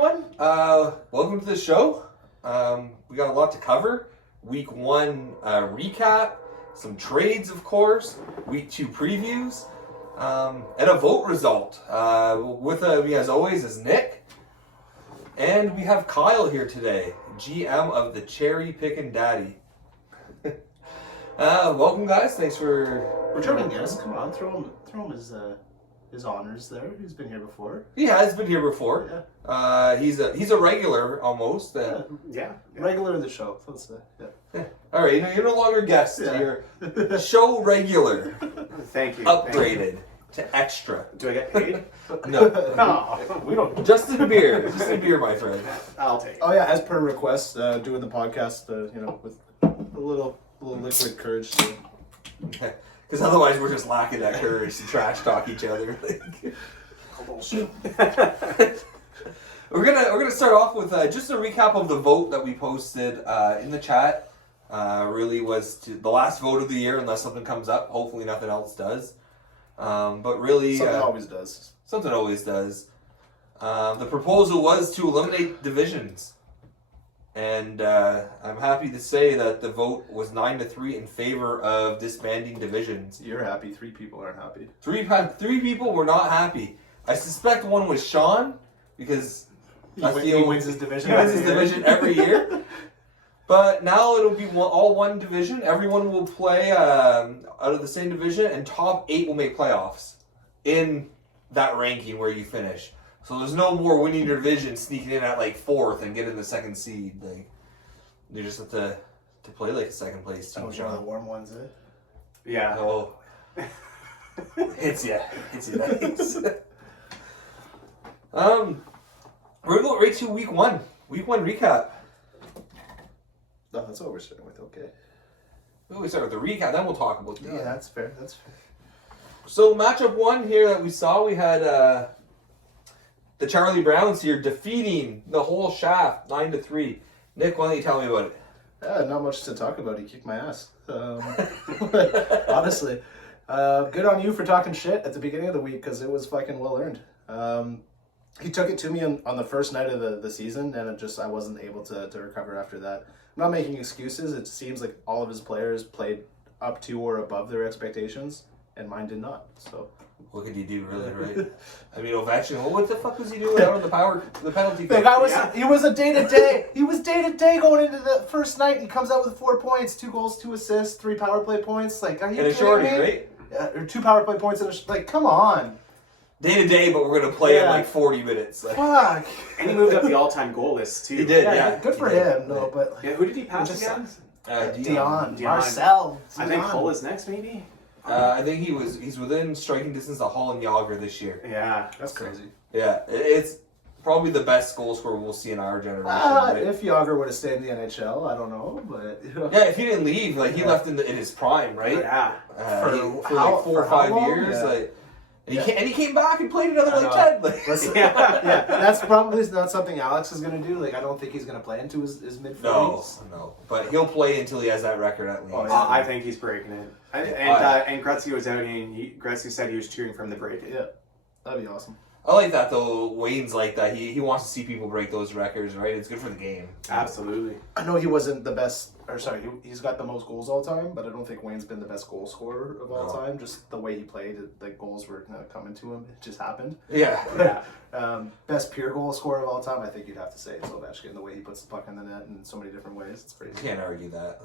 everyone. Welcome to the show. We got a lot to cover. Week 1 recap, some trades, of course, Week 2 previews, and a vote result. With me, as always, is Nick. And we have Kyle here today, GM of the Cherry Pickin' Daddy. Welcome, guys. Thanks for returning guest. Come on, throw him his honors there. He's been here before. He has been here before. Yeah. He's a regular almost. Yeah. Regular in the show. Let's say. Yeah. All right, you're no longer guest. Yeah. You're show regular. Thank you. Upgraded to extra. Do I get paid? No. No, we don't. Just in beer, my friend. I'll take it. Oh yeah, as per request, doing the podcast, with a little liquid courage. Because otherwise we're just lacking that courage to trash talk each other. Bullshit. We're gonna start off with just a recap of the vote that we posted in the chat. Really was the last vote of the year, unless something comes up. Hopefully nothing else does. But really, something always does. Something always does. The proposal was to eliminate divisions. And I'm happy to say that the vote was 9-3 in favor of disbanding divisions. You're happy. 3 people aren't happy. Three people were not happy. I suspect one was Sean, because he wins his division. He wins his division every year. But now it'll be all one division. Everyone will play out of the same division, and top 8 will make playoffs in that ranking where you finish. So there's no more winning your division, sneaking in at 4th and getting the 2nd seed. You just have to play like a 2nd place team. That was one of the warm ones, eh? Yeah. Oh, hits you nice. We're going right to week 1. Week 1 recap. No, that's what we're starting with. Okay. We start with the recap, then we'll talk about the. Yeah, that's fair. So matchup 1 here that we saw, we had. The Charlie Browns here defeating the whole shaft 9-3. Nick, why don't you tell me about it? Not much to talk about. He kicked my ass. Honestly, good on you for talking shit at the beginning of the week, because it was fucking well earned. He took it to me on the first night of the season, and I wasn't able to recover after that. I'm not making excuses. It seems like all of his players played up to or above their expectations, and mine did not. So. What could he do, really, right? I mean, Ovechkin, what the fuck was he doing out on the penalty kick? He was a day-to-day. He was day-to-day going into the first night. He comes out with 4 points, 2 goals, 2 assists, 3 power play points. Are you and kidding a shorty, me? right? Or 2 power play points and come on. Day-to-day, but we're going to play in 40 minutes. Fuck. And he moved up the all-time goal list, too. He did, yeah. Good for him, no, but... Yeah, who did he pass again? Dion. Marcel. I think Cole is next, maybe? I think he's within striking distance of Hall and Yager this year. Yeah. That's crazy. Yeah, it's probably the best goal scorer we'll see in our generation. Right? If Yager would have stayed in the NHL, I don't know, but... Yeah, if he didn't leave, he left in his prime, right? Yeah. For 4 or 5 years, Yeah. And he came back and played another 10. Yeah, that's probably not something Alex is going to do. I don't think he's going to play into his mid-40s. No. But he'll play until he has that record at least. Oh, yeah. I think he's breaking it. And Gretzky was out, and Gretzky said he was cheering from the break. Yeah, that'd be awesome. I like that, though. Wayne's like that. He wants to see people break those records, right? It's good for the game. Absolutely. I know he wasn't the best, he's got the most goals all time, but I don't think Wayne's been the best goal scorer of all time. Just the way he played, the goals were coming to him. It just happened. Yeah. Best pure goal scorer of all time, I think you'd have to say is Ovechkin. The way he puts the puck in the net in so many different ways, it's crazy. Can't argue that.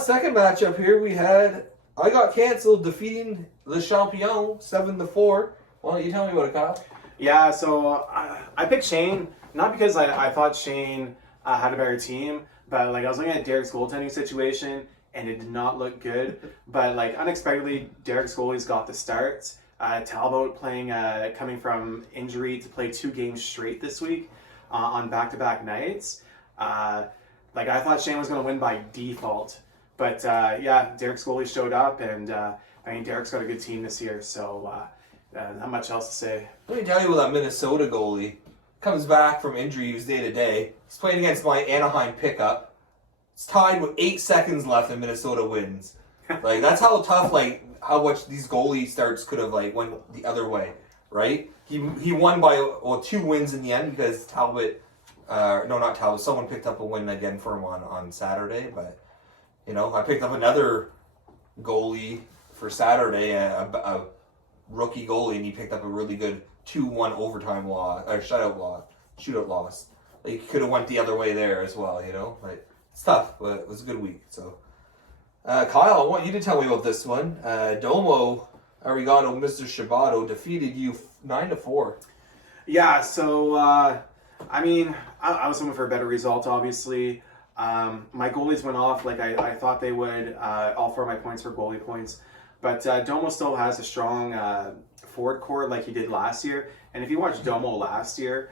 Second matchup here, we had I got canceled defeating the Champion 7-4. Why don't you tell me about it, Kyle? Yeah, so I picked Shane, not because I thought Shane had a better team, but I was looking at Derek's goaltending situation, and it did not look good. But unexpectedly, Derek's goalies got the starts. Talbot coming from injury to play 2 games straight this week on back-to-back nights. I thought Shane was going to win by default. But Derek's goalie showed up, and Derek's got a good team this year, so not much else to say. Let me tell you about that Minnesota goalie. Comes back from injury, he was day-to-day. He's playing against my Anaheim pickup. It's tied with 8 seconds left, and Minnesota wins. That's how tough, how much these goalie starts could have, went the other way, right? he won by 2 wins in the end because Talbot, no, not Talbot. Someone picked up a win again for him on Saturday. But I picked up another goalie for Saturday, a rookie goalie, and he picked up a really good 2-1 overtime loss or shootout loss. Like, he could have went the other way there as well. Like, it's tough, but it was a good week. So, Kyle, I want you to tell me about this one. Domo Arigato, Mr. Shibato defeated you 9-4. Yeah, so, I mean, I was hoping for a better result, obviously. My goalies went off like I thought they would. All 4 of my points were goalie points. But Domo still has a strong forward core like he did last year. And if you watched Domo last year,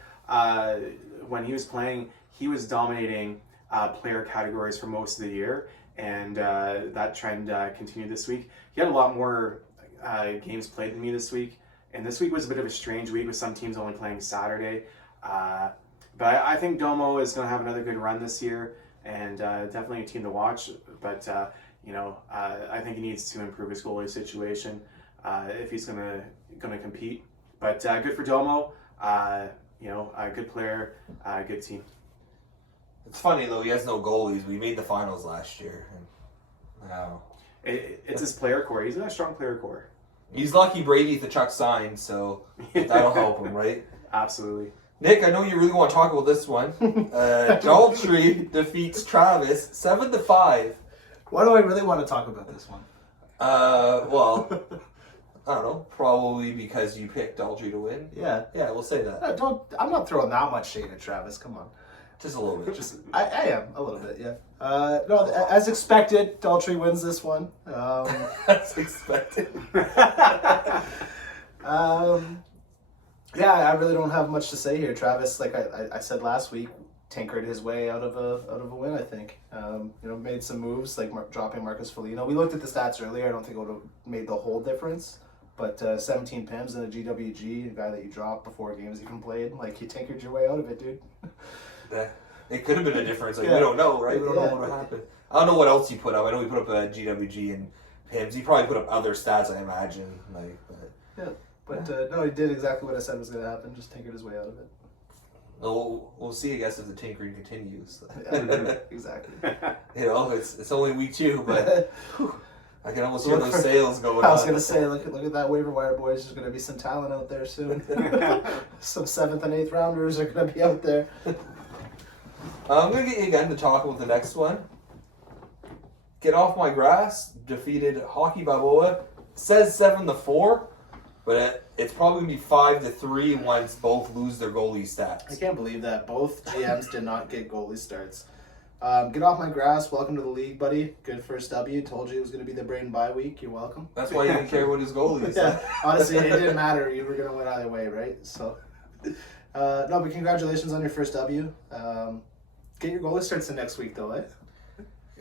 when he was playing, he was dominating player categories for most of the year. And that trend continued this week. He had a lot more games played than me this week. And this week was a bit of a strange week with some teams only playing Saturday. But I think Domo is going to have another good run this year, and definitely a team to watch. But I think he needs to improve his goalie situation if he's going to compete. But good for Domo. A good player, good team. It's funny though, he has no goalies. We made the finals last year. And now it's his player core. He's got a strong player core. He's lucky Brady Tkachuk signed, so that'll help him, right? Absolutely. Nick, I know you really want to talk about this one. Daltrey defeats Travis 7-5. Why do I really want to talk about this one? Well, I don't know. Probably because you picked Daltrey to win. Yeah. Yeah, we'll say that. I'm not throwing that much shade at Travis. Come on. Just a little bit. I am a little bit, yeah. No, as expected, Daltrey wins this one. As expected. Yeah, I really don't have much to say here. Travis, like I said last week, tinkered his way out of a win. I think. Made some moves like dropping Marcus Foligno. We looked at the stats earlier. I don't think it would have made the whole difference. But 17 PIMs in a GWG, a guy that you dropped before games even played, like you tinkered your way out of it, dude. It could have been a difference. Like, we don't know, right? We don't know what would happen. I don't know what else he put up. I know he put up a GWG and PIMs. He probably put up other stats, I imagine. No, he did exactly what I said was going to happen. Just tinkered his way out of it. We'll see, I guess, if the tinkering continues. Exactly. It's only week 2, but I can almost hear those sales going on. I was going to say, look at that waiver wire, boys. There's going to be some talent out there soon. Some 7th and 8th rounders are going to be out there. I'm going to get you again to talk about the next one. Get Off My Grass defeated Hockey Balboa. It says 7-4, but it's probably going to be 5-3 once both lose their goalie stats. I can't believe that. Both GMs did not get goalie starts. Get Off My Grass. Welcome to the league, buddy. Good first W. Told you it was going to be the Brain bye week. You're welcome. That's why you didn't care what his goalie is. Yeah. Honestly, it didn't matter. You were going to win either way, right? So, no, but congratulations on your first W. Get your goalie starts in next week, though, eh?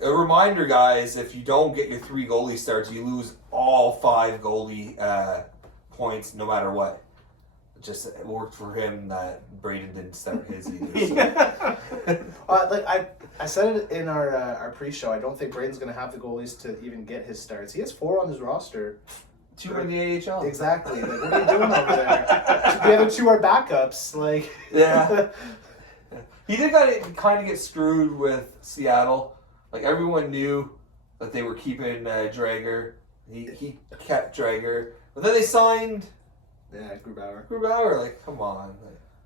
A reminder, guys, if you don't get your 3 goalie starts, you lose all 5 goalie points no matter what. It worked for him that Braden didn't start his either. So. I said it in our pre-show. I don't think Braden's going to have the goalies to even get his starts. He has 4 on his roster. 2 in the AHL. Exactly. Like, what are you doing over there? The other 2 are backups. Like, yeah. He did kind of get screwed with Seattle. Like, everyone knew that they were keeping Drager. He kept Drager. But then they signed... Yeah, Grubauer. Grubauer, like, come on.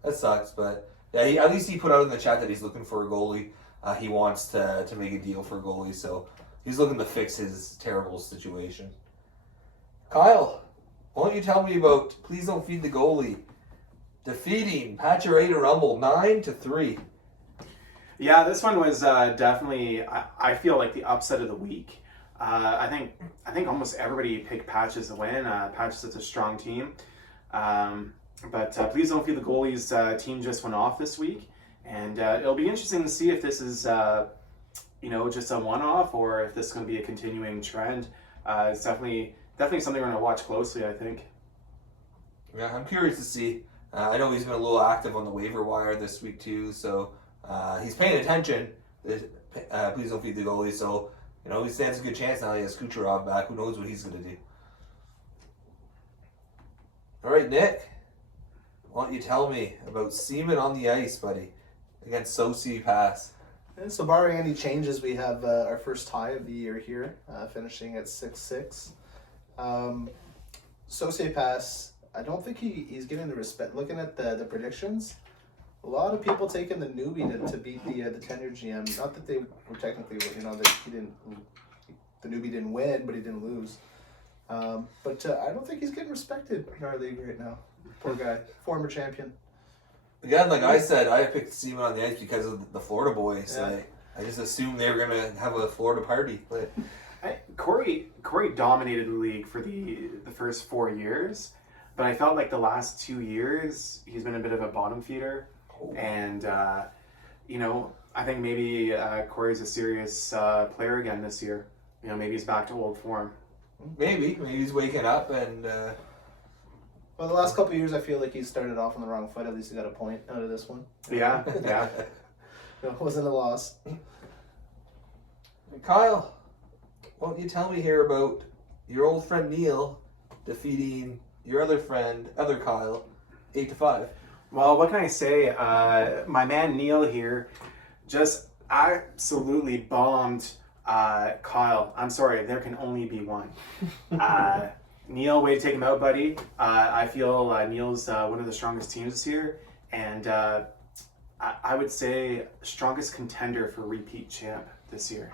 That sucks, but... Yeah, at least he put out in the chat that he's looking for a goalie. He wants to make a deal for a goalie, so he's looking to fix his terrible situation. Kyle, why don't you tell me about Please Don't Feed the Goalie defeating Pacioretty Rumble 9-3. Yeah, this one was definitely, I feel like the upset of the week. I think almost everybody picked Patches to win. Patches is such a strong team. But Please Don't Feed the Goalie's team just went off this week. And it'll be interesting to see if this is, just a one-off or if this is going to be a continuing trend. It's definitely something we're going to watch closely, I think. Yeah, I'm curious to see. I know he's been a little active on the waiver wire this week too, so he's paying attention. Please Don't Feed the Goalie, so he stands a good chance now. He has Kucherov back. Who knows what he's going to do? All right, Nick. why don't you tell me about Seaman on the ice, buddy, against Sosi Pass? And so barring any changes, we have our first tie of the year here, finishing at 6-6. Saucier Pass, I don't think he's getting the respect. Looking at the predictions, a lot of people taking the newbie to beat the tenured GM. Not that they were technically, that the newbie didn't win, but he didn't lose. But I don't think he's getting respected in our league right now. Poor guy, former champion. Again, like I said, I picked Seaman on the ice because of the Florida boys. Yeah. I just assumed they were going to have a Florida party. But Corey dominated the league for the first 4 years, but I felt like the last 2 years he's been a bit of a bottom feeder, and I think maybe Corey's a serious player again this year. Maybe he's back to old form. Maybe he's waking up and. Well, the last couple of years, I feel like he started off on the wrong foot. At least he got a point out of this one. Yeah. It wasn't a loss. Kyle, why don't you tell me here about your old friend Neil defeating your other friend, other Kyle, 8-5? Well, what can I say? My man Neil here just absolutely bombed Kyle. I'm sorry, there can only be one. Neil, way to take him out, buddy. I feel Neil's one of the strongest teams this year, and I would say strongest contender for repeat champ this year.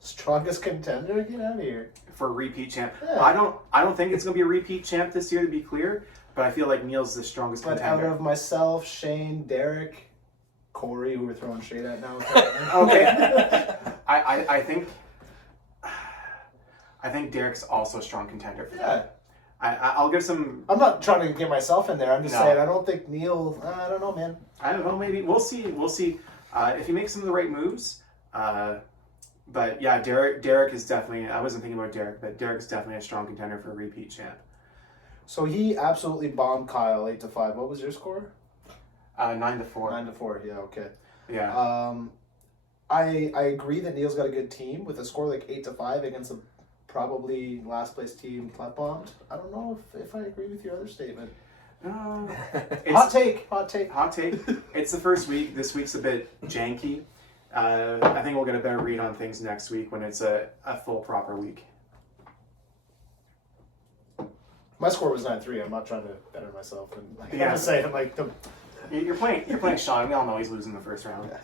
Strongest contender? Get out of here. For repeat champ. Yeah. I don't think it's gonna be a repeat champ this year, to be clear, but I feel like Neil's the strongest But contender. out of myself, Shane, Derek, Corey, who we're throwing shade at now. Okay. I think Derek's also a strong contender for that. Yeah. I'll give some. I'm not trying to get myself in there. I'm just No. saying I don't think Neil. I don't know, man. I don't know. Maybe we'll see. We'll see if he makes some of the right moves. But yeah, Derek is definitely. I wasn't thinking about Derek, but Derek's definitely a strong contender for a repeat champ. So he absolutely bombed Kyle 8-5. What was your score? 9-4. 9-4. Yeah. Okay. Yeah. I agree that Neil's got a good team with a score like 8-5 against a probably last place team bombed. I don't know if I agree with your other statement. Hot take. Hot take. It's the first week. This week's a bit janky. I think we'll get a better read on things next week when it's a full proper week. My score was 9-3. I'm not trying to better myself. And I'm Yeah. just saying, You're playing Sean. We all know he's losing the first round.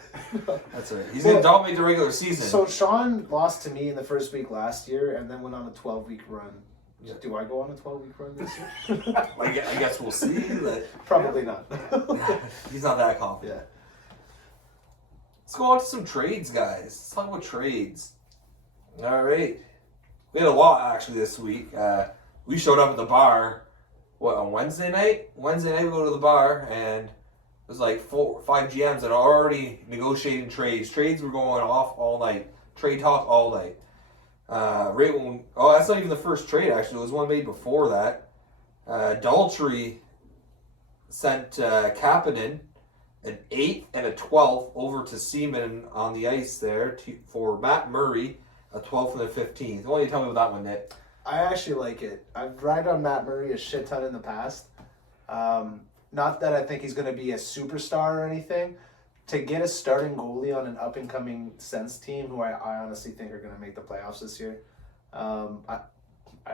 That's right. He's going to dominate the regular season. So Sean lost to me in the first week last year, and then went on a 12-week run. Yeah. Do I go on a 12-week run this year? I guess we'll see. Probably not. He's not that confident. Yeah. Let's go on to some trades, guys. Let's talk about trades. All right. We had a lot, actually, this week. We showed up at the bar, on Wednesday night? Wednesday night we go to the bar, and it was like 4 or 5 GMs that are already negotiating trades. Trades were going off all night. Trade talk all night. That's not even the first trade, actually. It was one made before that. Daltrey sent Kapanen an 8th and a 12th over to Seaman on the ice there for Matt Murray, a 12th and a 15th. Why don't you tell me about that one, Nick? I actually like it. I've relied on Matt Murray a shit ton in the past. Not that I think he's going to be a superstar or anything. To get a starting goalie on an up-and-coming Sens team, who I honestly think are going to make the playoffs this year, I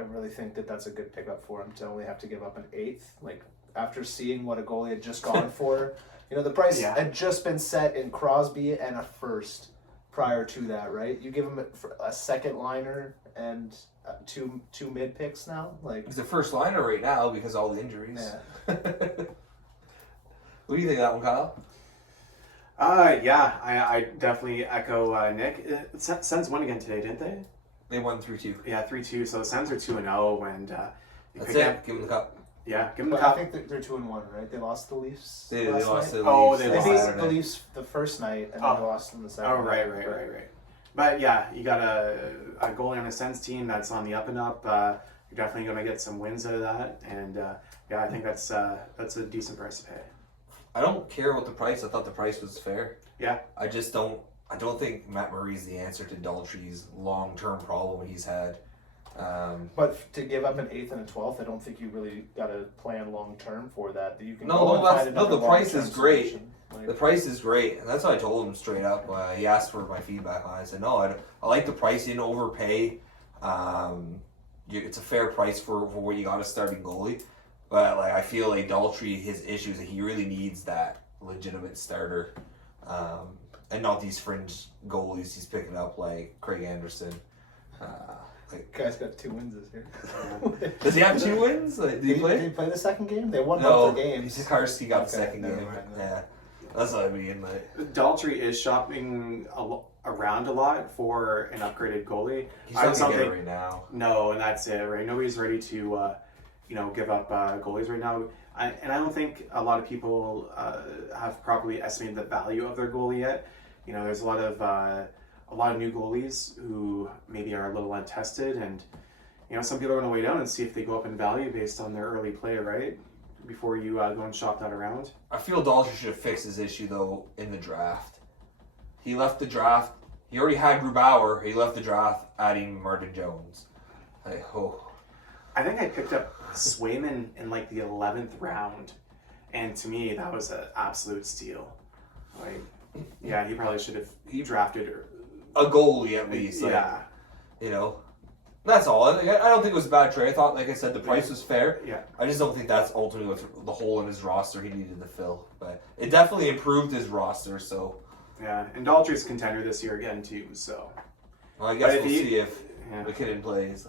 really think that that's a good pickup for him to only have to give up an 8th. Like, after seeing what a goalie had just gone for, the price had just been set in Crosby and a first prior to that, right? You give him a second liner and two mid picks now. Like, He's the first liner right now because of all the injuries. Yeah. What do you think of that one, Kyle? I definitely echo Nick. Sens won again today, didn't they? They won 3-2. Yeah, 3-2. So the Sens are 2-0, and That's it. Give them the cup. Yeah, give them the but I cup. think they're 2-1, right? They lost the Leafs. They last lost night. the Oh, Leafs. they They lost beat Saturday. the Leafs the first night and then they lost in the second. Oh, right. night. But yeah, you got a goalie on a Sens team that's on the up and up. You're definitely going to get some wins out of that, and I think that's a decent price to pay. I don't care about the price. I thought the price was fair. Yeah. I don't think Matt Murray's the answer to Daltrey's long-term problem he's had. But to give up an 8th and a 12th, I don't think you really got to plan long term for that. That you can the price is great. solution. Like, The price is great, and that's what I told him straight up. He asked for my feedback on it. I said, no, I like the price. You didn't overpay. It's a fair price for what you got a starting goalie. But like, I feel like Daltrey, his issues, that he really needs that legitimate starter, and not these fringe goalies he's picking up like Craig Anderson. guy's got 2 wins this year. Does he have 2 wins? Like, did he play? Did he play the second game? They won No, both the games. Sikorsky got the Okay, second never game. mind then. Yeah, that's what I mean. Like, Daltrey is shopping around a lot for an upgraded goalie. he's not gonna get it right now. No, and that's it, right? Nobody's ready to, give up goalies right now. I don't think a lot of people have properly estimated the value of their goalie yet. You know, there's a lot of new goalies who maybe are a little untested, and some people are going to wait out and see if they go up in value based on their early play, right? Before you go and shop that around. I feel Daltrey should have fixed his issue though in the draft. He left the draft. He already had Grubauer. He left the draft adding Martin Jones. I think I picked up Swayman in like the 11th round, and to me that was an absolute steal. Like, yeah, he probably should have. He drafted a goalie at least. Like, yeah. That's all. I don't think it was a bad trade. I thought, like I said, the price was fair. Yeah. I just don't think that's ultimately what the hole in his roster he needed to fill. But it definitely improved his roster. So. Yeah, and Daltrey's a contender this year again too. So. Well, I guess we'll see if McKinnon plays.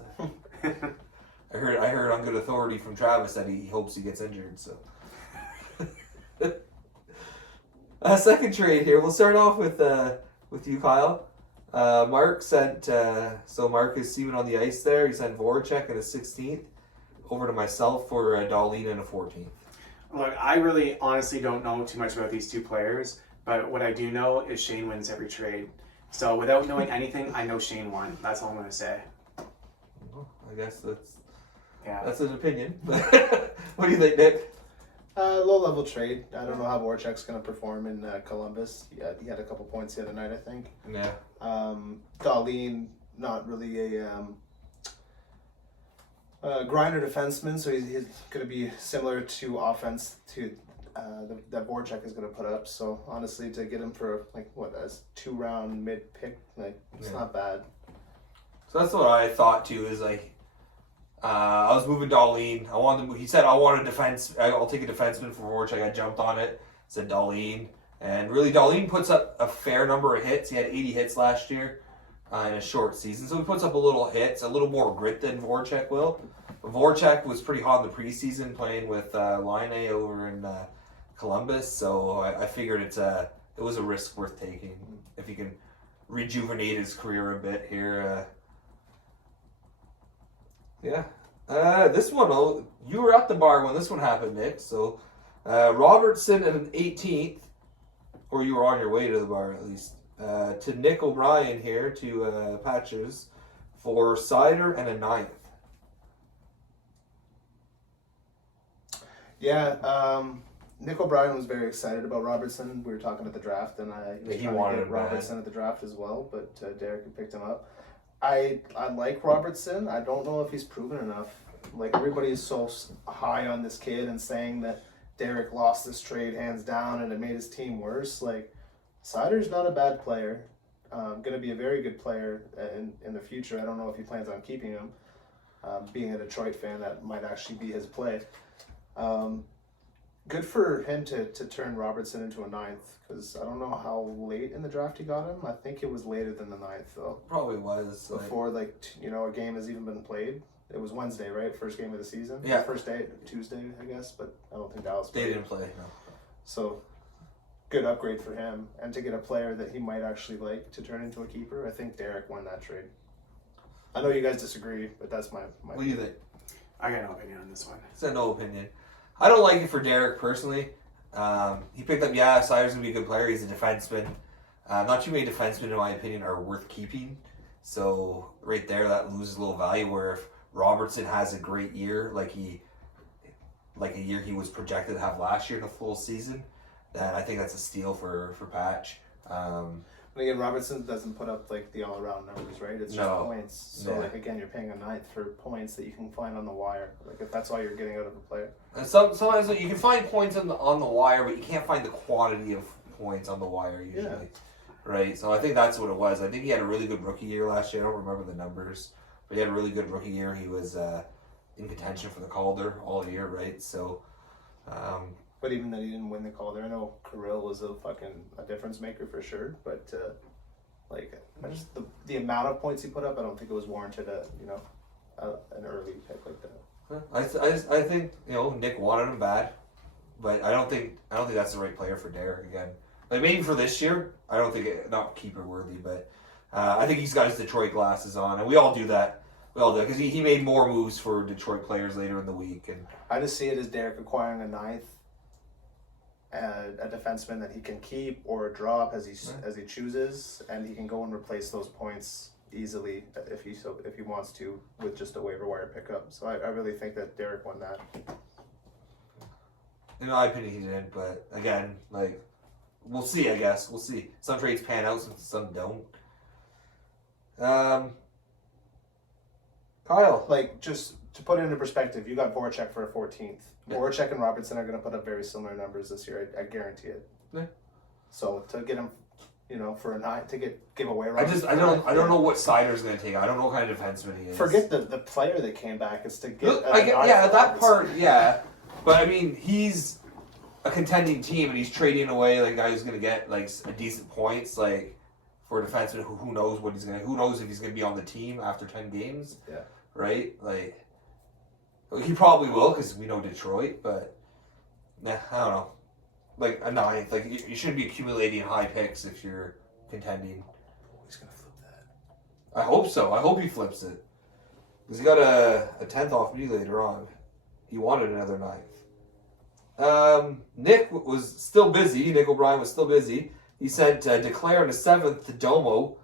I heard on good authority from Travis that he hopes he gets injured. So. Second trade here. We'll start off with you, Kyle. Mark sent so Mark is Steven on the ice there. He sent Voracek in a 16th over to myself for a Dahlin and a 14th. Look, I really honestly don't know too much about these two players, but what I do know is Shane wins every trade. So without knowing anything, I know Shane won. That's all I'm going to say. Well, I guess Yeah. that's an opinion. What do you think, Nick? Low-level trade. I don't know how Voracek's going to perform in Columbus. He had a couple points the other night, I think. Yeah. Dahlin, not really a grinder defenseman, so he's going to be similar to offense to that Voracek is going to put up. So honestly, to get him for a 2-round mid pick, it's not bad. So that's what I thought too. Is like I was moving Dahlin. He said I want a defense. I'll take a defenseman for Voracek. I jumped on it. Said Dahlin. And really, Dahlin puts up a fair number of hits. He had 80 hits last year in a short season. So he puts up a little hits, a little more grit than Voracek will. But Voracek was pretty hot in the preseason playing with Line over in Columbus. So I figured it was a risk worth taking if he can rejuvenate his career a bit here. This one, you were at the bar when this one happened, Nick. So Robertson at an 18th. Or you were on your way to the bar, at least. To Nick O'Brien here, to Patches, for Cider and a 9th. Yeah, Nick O'Brien was very excited about Robertson. We were talking at the draft, and He wanted him Robertson at the draft as well, but Derek had picked him up. I like Robertson. I don't know if he's proven enough. Like, everybody is so high on this kid and saying that Derek lost this trade hands down and it made his team worse. Like, Cider's not a bad player. Going to be a very good player in the future. I don't know if he plans on keeping him. Being a Detroit fan, that might actually be his play. Good for him to turn Robertson into a 9th, because I don't know how late in the draft he got him. I think it was later than the 9th, though. Probably was. Before, a game has even been played. It was Wednesday, right? First game of the season? Yeah. First day, Tuesday, I guess, but I don't think Dallas played. They didn't play, no. So, good upgrade for him. And to get a player that he might actually like to turn into a keeper, I think Derek won that trade. I know you guys disagree, but that's my What do you think? I got no opinion on this one. It's a no opinion. I don't like it for Derek personally. He picked up, Cider's going to be a good player. He's a defenseman. Not too many defensemen, in my opinion, are worth keeping. So, right there, that loses a little value, where if Robertson has a great year, like a year he was projected to have last year in a full season, then I think that's a steal for Patch. And again, Robertson doesn't put up like the all-around numbers, right? It's just No. points. So Yeah. like again, you're paying a ninth for points that you can find on the wire. Like if that's all you're getting out of a player. And sometimes you can find points on the wire, but you can't find the quantity of points on the wire usually. Yeah. Right? So I think that's what it was. I think he had a really good rookie year last year. I don't remember the numbers, but he had a really good rookie year. He was in contention for the Calder all year, right? So, But even that he didn't win the Calder, I know Kirill was a difference maker for sure. But I just the amount of points he put up, I don't think it was warranted an early pick like that. I think Nick wanted him bad, but I don't think that's the right player for Derek again. Like maybe for this year, I don't think not keeper worthy, but I think he's got his Detroit glasses on, and we all do that. We all do because he made more moves for Detroit players later in the week, and I just see it as Derek acquiring a ninth, a defenseman that he can keep or drop as he chooses, and he can go and replace those points easily if he wants to with just a waiver wire pickup. So I really think that Derek won that. in my opinion, he didn't. But again, we'll see. I guess we'll see. Some trades pan out, some don't. Kyle, Just to put it into perspective, you got Voracek for a 14th. Yeah. Voracek and Robertson are going to put up very similar numbers this year. I guarantee it. Yeah. So to get him, for a 9 to give away. I don't know what Sider's going to take. I don't know what kind of defenseman he is. Forget the player that came back. It's to get. Look, that part, yeah. But I mean, he's a contending team, and he's trading away a guy who's going to get a decent points, for a defenseman who knows what he's going to. Who knows if he's going to be on the team after 10 games? Yeah. Right. He probably will because we know Detroit, but I don't know. A ninth. You shouldn't be accumulating high picks if you're contending. He's going to flip that. I hope so. I hope he flips it. Because he got a 10th off me later on. He wanted another ninth. Nick was still busy. Nick O'Brien was still busy. He sent Declare and a 7th to Domo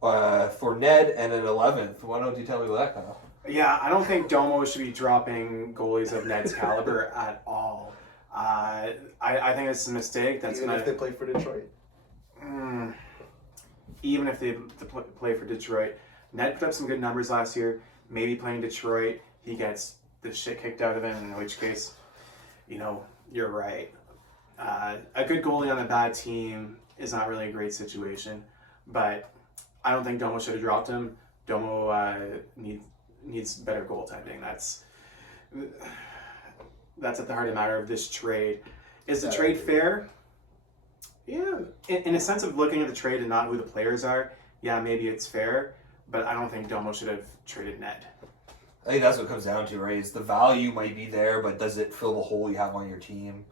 for Ned and an 11th. Why don't you tell me about that, Kyle? Yeah, I don't think Domo should be dropping goalies of Ned's caliber at all. I think it's a mistake. Even if they play for Detroit. Even if they play for Detroit. Ned put up some good numbers last year. Maybe playing Detroit, he gets the shit kicked out of him, in which case, you're right. A good goalie on a bad team is not really a great situation, but I don't think Domo should have dropped him. Domo needs better goaltending. That's at the heart of the matter of this trade. Is the trade fair? Yeah. In a sense of looking at the trade and not who the players are, yeah, maybe it's fair, but I don't think Domo should have traded Ned. I think that's what it comes down to, right? Is the value might be there, but does it fill the hole you have on your team?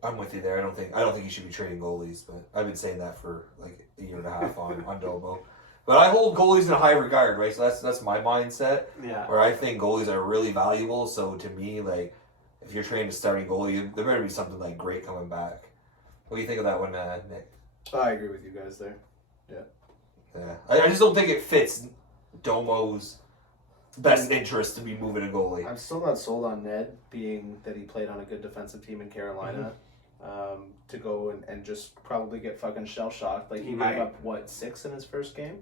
I'm with you there. I don't think you should be trading goalies, but I've been saying that for a year and a half on Domo. But I hold goalies in high regard, right? So that's my mindset. Yeah. Where I think goalies are really valuable. So to me, if you're trading a starting goalie, there better be something great coming back. What do you think of that one, Nick? I agree with you guys there. Yeah. I just don't think it fits Domo's best interest to be moving a goalie. I'm still not sold on Ned, being that he played on a good defensive team in Carolina. To go and just probably get fucking shell shocked. He gave up 6 in his first game?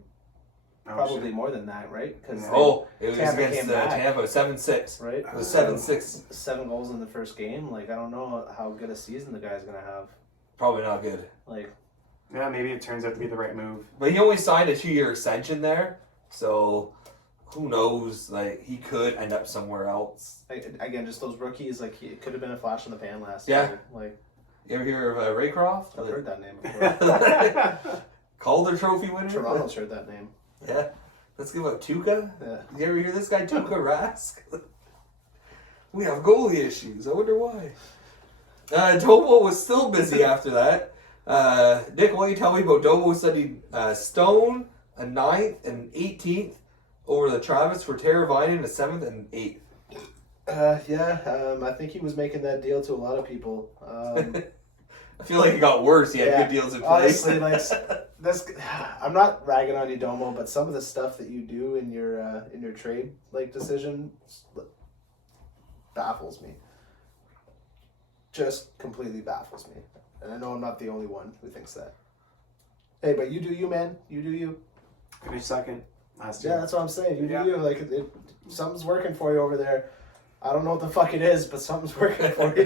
Probably more than that, right? Because it was Tampa against came back. Tampa, 7-6. Right? It was 7-6. 7 goals in the first game. I don't know how good a season the guy's gonna have. Probably not good. Yeah, maybe it turns out to be the right move. But he only signed a 2-year extension there, so who knows? He could end up somewhere else. Again, just those rookies. It could have been a flash in the pan last Yeah. year. You ever hear of Raycroft? I've heard that name before. Calder Trophy winner? Toronto's heard that name. Yeah. Let's give up Tuukka. Yeah. You ever hear this guy, Tuukka Rask? We have goalie issues. I wonder why. Domo was still busy after that. Nick, why don't you tell me about Domo sending Stone, a 9th and 18th, over to Travis for Teravainen, a 7th and 8th. I think he was making that deal to a lot of people. I feel like it got worse. He had good deals in place. Honestly, this, I'm not ragging on you, Domo, but some of the stuff that you do in your trade decision baffles me. Just completely baffles me, and I know I'm not the only one who thinks that. Hey, but you do you, man. You do you. Finished second last Yeah, year. that's what I'm saying. You Yeah. do you. Like, something's working for you over there. I don't know what the fuck it is, but something's working for you.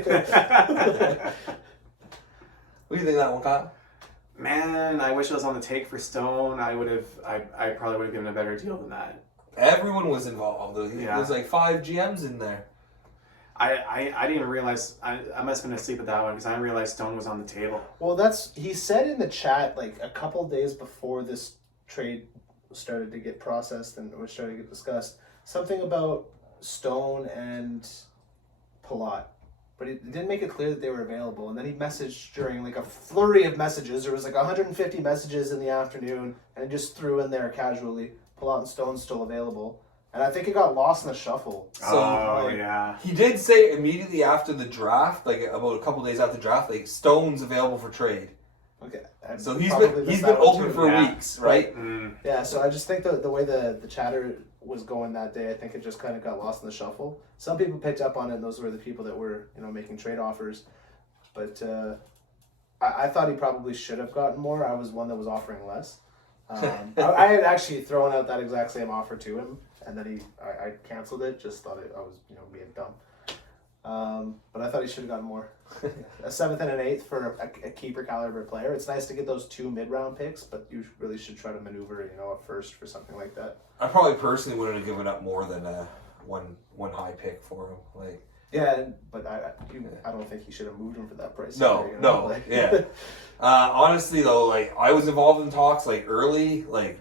What do you think of that one, Kyle? Man, I wish it was on the take for Stone. I probably would have given a better deal than that. Everyone was involved. Yeah. There's like 5 GMs in there. I didn't even realize. I must have been asleep at that one because I didn't realize Stone was on the table. Well, he said in the chat, like, a couple days before this trade started to get processed and was starting to get discussed, something about Stone and Palat. But it didn't make it clear that they were available. And then he messaged during like a flurry of messages. There was like 150 messages in the afternoon, and he just threw in there casually, Palat and Stone's still available. And I think it got lost in the shuffle. So, Yeah. He did say immediately after the draft, like about a couple days after the draft, like Stone's available for trade. Okay. So he's been open for weeks, right? Mm. Yeah, so I just think the way the chatter was going that day, I think it just kind of got lost in the shuffle. Some people picked up on it, and those were the people that were, making trade offers. But I thought he probably should have gotten more. I was one that was offering less. I had actually thrown out that exact same offer to him, and then I canceled it. Just thought I was being dumb. But I thought he should have gotten more. A 7th and an 8th for a keeper caliber player. It's nice to get those 2 mid-round picks, but you really should try to maneuver a first for something like that. I probably personally wouldn't have given up more than one high pick for him. Like, yeah, but I don't think he should have moved him for that price. No, either, no, Like, yeah. Honestly though, like I was involved in talks like early, like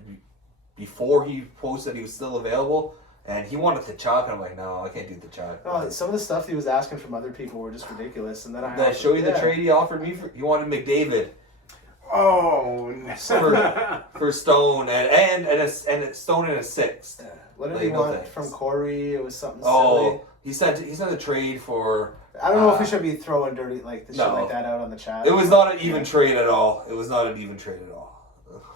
before he posted he was still available, and he wanted the Chuck, and I'm like, no, I can't do the Chuck. Oh, some of the stuff he was asking from other people were just ridiculous, and then Did I show you the trade he offered me for? He wanted McDavid Oh, no. for Stone and Stone in a 6th. What did Like, he no want thanks. from Corey? It was something Oh, he sent a trade for. silly. I don't know if we should be throwing dirty like the shit no. like that out on the chat. It was not an even trade at all. It was not an even trade at all.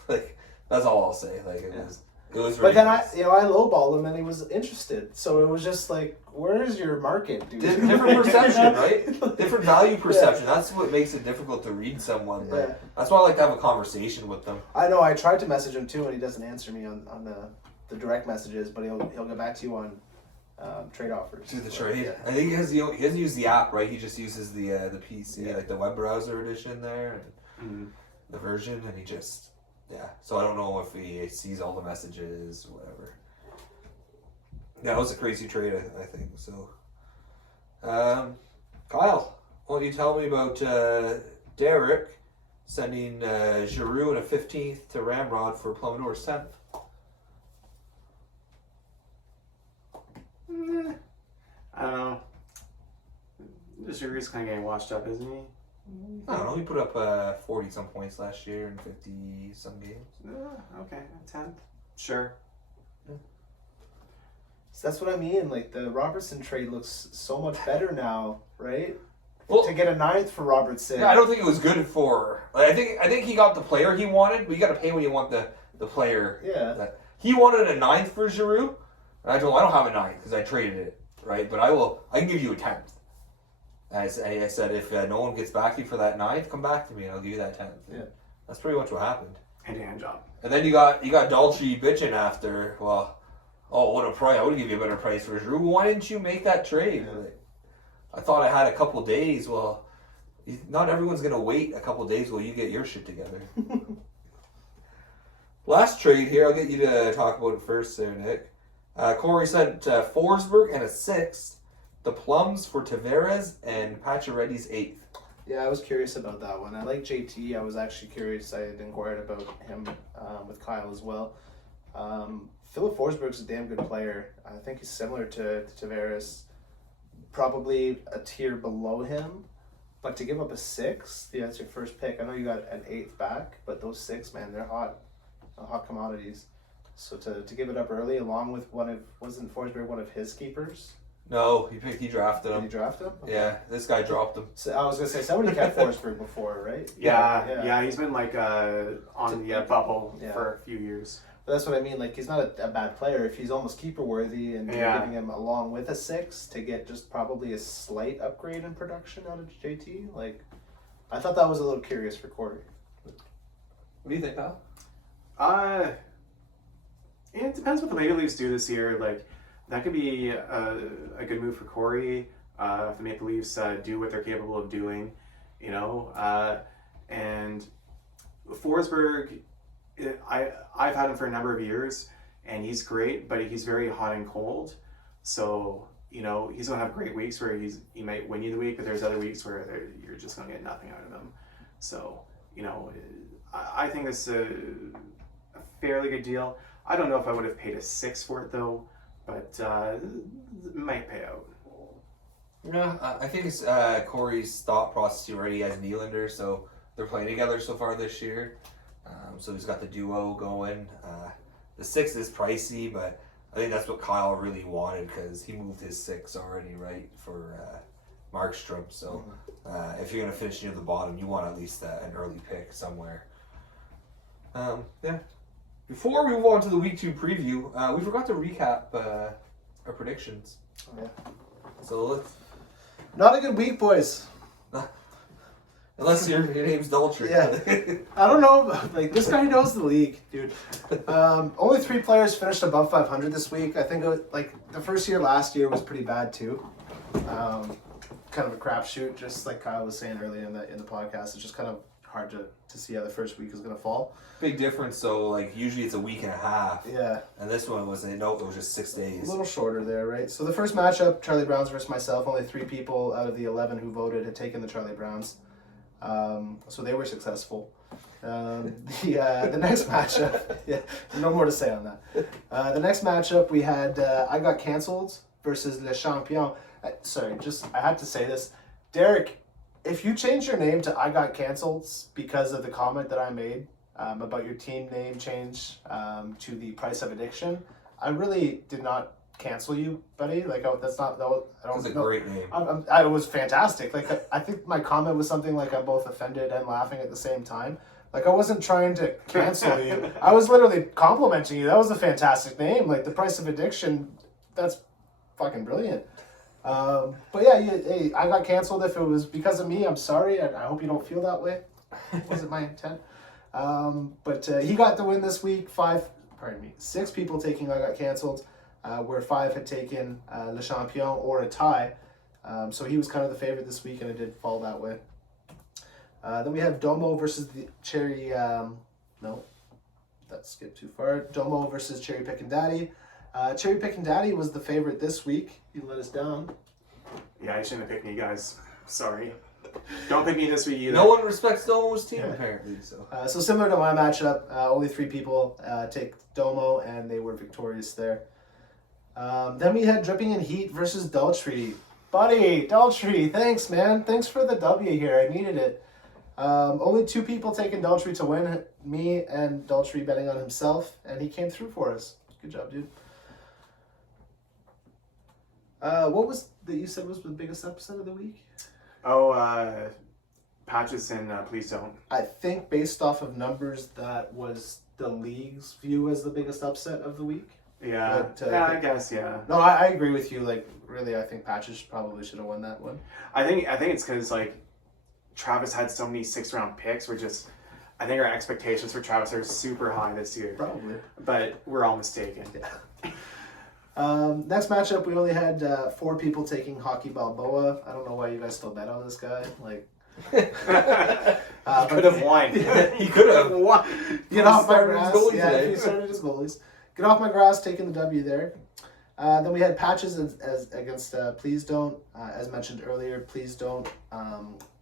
Like that's all I'll say. Like it was. It was. But then ridiculous. I lowballed him and he was interested. So it was just like, where is your market, dude? Different perception, right? Different value perception. That's what makes it difficult to read someone. But Yeah. that's why I like to have a conversation with them. I know. I tried to message him too, and he doesn't answer me on the direct messages. But he'll get back to you on trade offers. Do the trade. Yeah. I think he doesn't use the app, right? He just uses the PC, Yeah. like the web browser edition there, and the version, and he just So I don't know if he sees all the messages, or whatever. Yeah, it was a crazy trade, I think. So, Kyle, why don't you tell me about Derek sending Giroux and a 15th to Ramrod for Plummedore's 10th? I don't know. Giroux's kind of getting washed up, isn't he? I don't know. He put up 40 some points last year in 50 some games. Okay, 10th. Sure. So that's what I mean. Like the Robertson trade looks so much better now, right? Well, To get a 9th for Robertson. yeah, I don't think it was good for. Like, I think he got the player he wanted, but you got to pay when you want the player. Yeah. He wanted a 9th for Giroux. And I told him I don't have a 9th because I traded it, right? But I can give you a 10th. I said if no one gets back to you for that 9th, come back to me and I'll give you that 10th. Yeah. That's pretty much what happened. Hand job. And then you got Dolce bitching after. Well, what a price! I would give you a better price for Giroux. Why didn't you make that trade? Yeah. Like, I thought I had a couple days. Well, not everyone's gonna wait a couple days while you get your shit together. Last trade here, I'll get you to talk about it first there, Nick. Corey sent Forsberg and a 6th, the Plums for Tavares, and Pacioretty's 8th. Yeah, I was curious about that one. I like JT. I was actually curious. I had inquired about him with Kyle as well. Philip Forsberg's a damn good player. I think he's similar to Tavares. Probably a tier below him. But to give up a 6th, yeah, that's your first pick. I know you got an 8th back, but those 6, man, they're hot commodities. So to give it up early, along with wasn't Forsberg one of his keepers? No, he drafted Did him. you draft him? Okay. Yeah, this guy dropped him. So I was gonna say somebody kept Forsberg before, right? Yeah, he's been like on the bubble Yeah. for a few years. But that's what I mean. Like he's not a bad player. If he's almost keeper worthy, and you're Yeah. giving him along with a 6 to get just probably a slight upgrade in production out of JT. Like I thought that was a little curious for Corey. What do you think, Kyle? It depends what the Maple Leafs do this year. Like, that could be a good move for Corey if the Maple Leafs do what they're capable of doing, you know. And Forsberg, I've had him for a number of years, and he's great, but he's very hot and cold. So, you know, he's going to have great weeks where he might win you the week, but there's other weeks where you're just going to get nothing out of him. So, you know, I think this is a fairly good deal. I don't know if I would have paid a 6 for it, though, but it might pay out. Yeah, I think it's Corey's thought process already as Nylander, so they're playing together so far this year. So he's got the duo going. The 6 is pricey, but I think that's what Kyle really wanted because he moved his 6 already, right, for Markstrom. So if you're going to finish near the bottom, you want at least an early pick somewhere. Yeah. Before we move on to the Week 2 preview, we forgot to recap our predictions. Oh, yeah. So let's... Not a good week, boys. Unless your name's Daltrey. Yeah. I don't know. Like, this guy knows the league, dude. Only 3 players finished above 500 this week. I think, the first year last year was pretty bad, too. Kind of a crapshoot, just like Kyle was saying earlier in the podcast. It's just kind of hard to see how the first week is going to fall. Big difference, so, like, usually it's a week and a half. Yeah. And this one was, it was just 6 days. A little shorter there, right? So the first matchup, Charlie Browns versus myself. Only 3 people out of the 11 who voted had taken the Charlie Browns. So they were successful. The next matchup, yeah, no more to say on that. The next matchup we had I Got Cancelled versus Le Champion. Sorry, I had to say this. Derek, if you change your name to I Got Cancelled because of the comment that I made about your team name change to the Price of Addiction, I really did not cancel you, buddy. Like, that's not. I don't. That's a great name. It was fantastic. Like, I think my comment was something like I'm both offended and laughing at the same time. Like, I wasn't trying to cancel you. I was literally complimenting you. That was a fantastic name. Like, the Price of Addiction. That's fucking brilliant. But yeah, hey, I got canceled. If it was because of me, I'm sorry. I hope you don't feel that way. Wasn't my intent. But he got the win this week. 6 people taking I Got Canceled, where 5 had taken Le Champion or a tie. So he was kind of the favorite this week, and it did fall that way. Then we have Domo versus the Cherry. No, that skipped too far. Domo versus Cherry Pickin' Daddy. Cherry Pickin' Daddy was the favorite this week. He let us down. Yeah, you shouldn't have picked me, guys. Sorry. Don't pick me this week either. No one respects Domo's team, apparently. So similar to my matchup, only 3 people take Domo, and they were victorious there. Then we had Dripping in Heat versus Daltrey. Buddy, Daltrey, thanks, man. Thanks for the W here. I needed it. Only 2 people taking Daltrey to win. Me and Daltrey betting on himself, and he came through for us. Good job, dude. What was that you said was the biggest upset of the week? Oh, Patches and Please Don't. I think based off of numbers, that was the league's view as the biggest upset of the week. Yeah, But, I guess, yeah. No, I agree with you. Like, really, I think Patches probably should have won that one. I think it's because, like, Travis had so many 6th-round picks. I think our expectations for Travis are super high this year. Probably. But we're all mistaken. Yeah. Next matchup, we only had 4 people taking Hockey Balboa. I don't know why you guys still bet on this guy. Like, could have won. He could have won. Get off my started his grass. goalie Yeah, today. he started his goalies. Get off my grass, taking the W there. Then we had Patches as against Please Don't. As mentioned earlier, Please Don't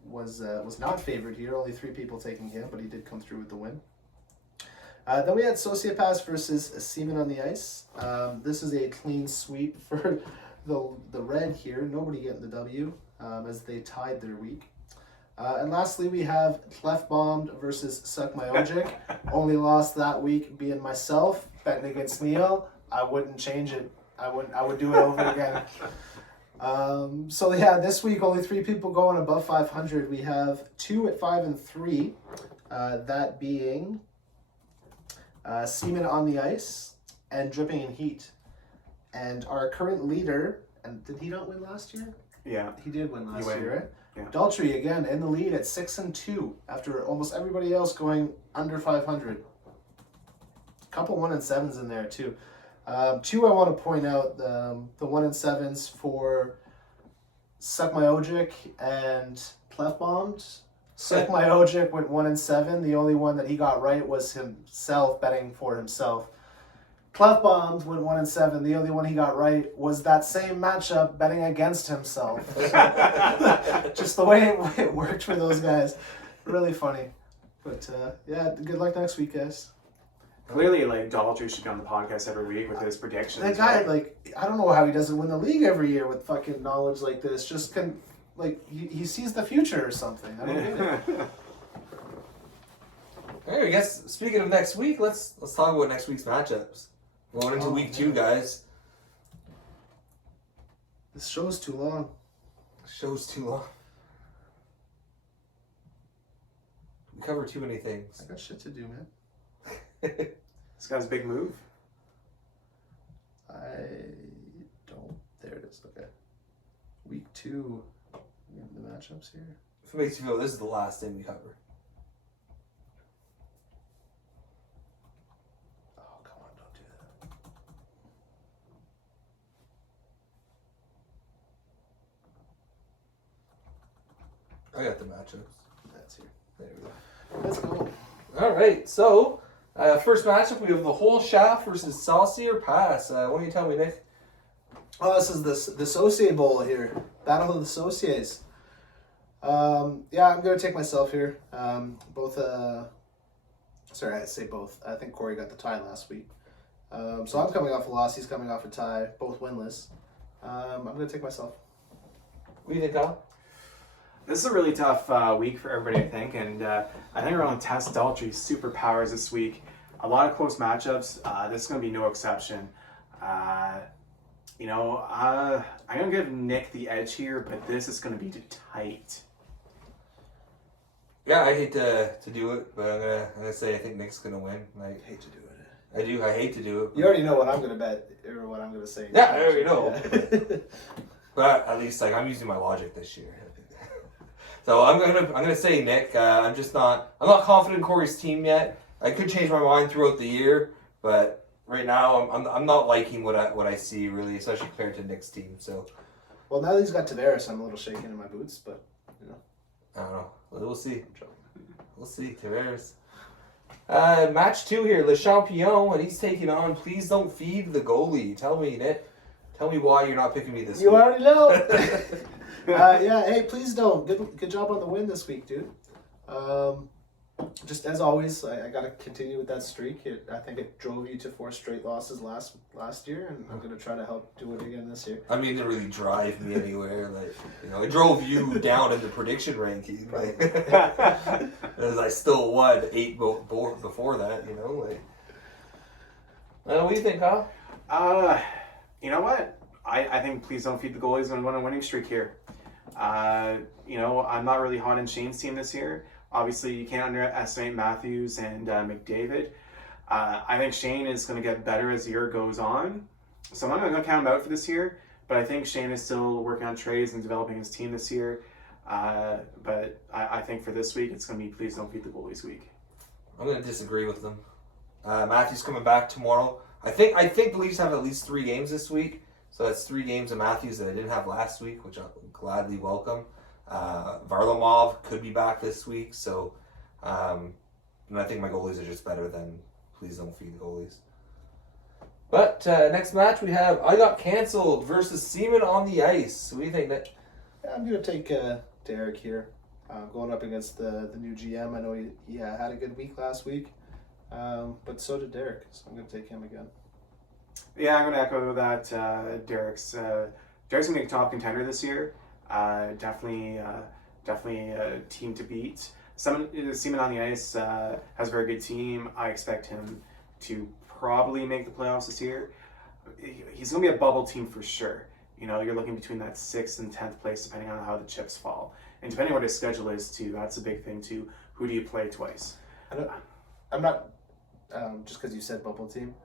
was not favored here. Only 3 people taking him, but he did come through with the win. Then we had Sociopaths versus Seaman on the Ice. This is a clean sweep for the red here. Nobody getting the W as they tied their week. And lastly, we have Clef Bombed versus Suck My Ojic. Only lost that week being myself, betting against Neil. I wouldn't change it. I would do it over again. So yeah, this week only 3 people going above 500. We have 2 at 5 and 3. That being Seaman on the Ice and Dripping in Heat. And our current leader, and did he not win last year? Yeah. He did win last year, right? Yeah. Daltrey again in the lead at 6-2 after almost everybody else going under 500. Couple 1-7s in there too. Two I want to point out the 1-7s for Suck My Ojic and Plefbombed. Suck My Ojic went 1-7. The only one that he got right was himself betting for himself. Plefbombed went 1-7. The only one he got right was that same matchup betting against himself. Just the way it worked for those guys. Really funny. But yeah, good luck next week, guys. Clearly, like, Daltrey should be on the podcast every week with his predictions. That guy, right? like, I don't know how he doesn't win the league every year with fucking knowledge like this. Just he sees the future or something. I don't get it. Hey, I guess speaking of next week, let's talk about next week's matchups. Going into week 2, guys. This show's too long. Show's too long. We cover too many things. I got shit to do, man. This guy's big move. I don't. There it is. Okay. Week 2. We have the matchups here. If it makes you feel, this is the last thing we cover. Oh, come on, don't do that. I got the matchups. That's here. There we go. Let's go. All right, so first matchup, we have the Whole Shaft versus Saucy or Pass. What do you tell me, Nick? Oh, this is the Saucier Bowl here. Battle of the Sauciers. Yeah, I'm going to take myself here. Sorry, I say both. I think Corey got the tie last week. So I'm coming off a loss. He's coming off a tie. Both winless. I'm going to take myself. What do you think, Kyle? This is a really tough week for everybody, I think, and I think we're going to test Daltrey's superpowers this week. A lot of close matchups. This is going to be no exception. I'm going to give Nick the edge here, but this is going to be tight. Yeah, I hate to do it, but I'm gonna say I think Nick's gonna win. Like, Hate to do it. I do. I hate to do it. You already know what I'm going to bet or what I'm going to say. Yeah, I already know. Yeah. But at least I'm using my logic this year. So I'm gonna say Nick. I'm not confident in Corey's team yet. I could change my mind throughout the year, but right now I'm not liking what I see really, especially compared to Nick's team. So Well, now that he's got Tavares, I'm a little shaken in my boots, but I don't know. We'll see. We'll see. Tavares. Match 2 here, Le Champion, and he's taking on Please Don't Feed the Goalie. Tell me, Nick. Tell me why you're not picking me this week. you already know. Yeah, hey, please don't. Good job on the win this week, dude. Just as always, I got to continue with that streak. I think it drove you to 4 straight losses last year, and I'm going to try to help do it again this year. I mean, it didn't really drive me anywhere. Like, it drove you down in the prediction ranking. Like, as I still won 8 before that. Like. What do you think, Kyle? You know what? I think Please Don't Feed the Goalies going to win a winning streak here. I'm not really hot on Shane's team this year. Obviously, you can't underestimate Matthews and McDavid. I think Shane is going to get better as the year goes on. So I'm not going to count him out for this year, but I think Shane is still working on trades and developing his team this year. But I think for this week, it's going to be Please Don't Feed the Goalies week. I'm going to disagree with them. Matthews coming back tomorrow. I think the Leafs have at least 3 games this week. So that's 3 games of Matthews that I didn't have last week, which I'll gladly welcome. Varlamov could be back this week, so and I think my goalies are just better than Please Don't Feed the Goalies. But next match we have I Got Cancelled versus Seaman on the Ice. What do you think, Nick? Yeah, I'm going to take Derek here, going up against the new GM. I know he had a good week last week, but so did Derek, so I'm going to take him again. Yeah, I'm going to echo that. Derek's going to be a top contender this year. Definitely a team to beat. Seaman on the Ice has a very good team. I expect him to probably make the playoffs this year. He's going to be a bubble team for sure. You're looking between that 6th and 10th place depending on how the chips fall. And depending on what his schedule is too, that's a big thing too. Who do you play twice? I'm not, just because you said bubble team,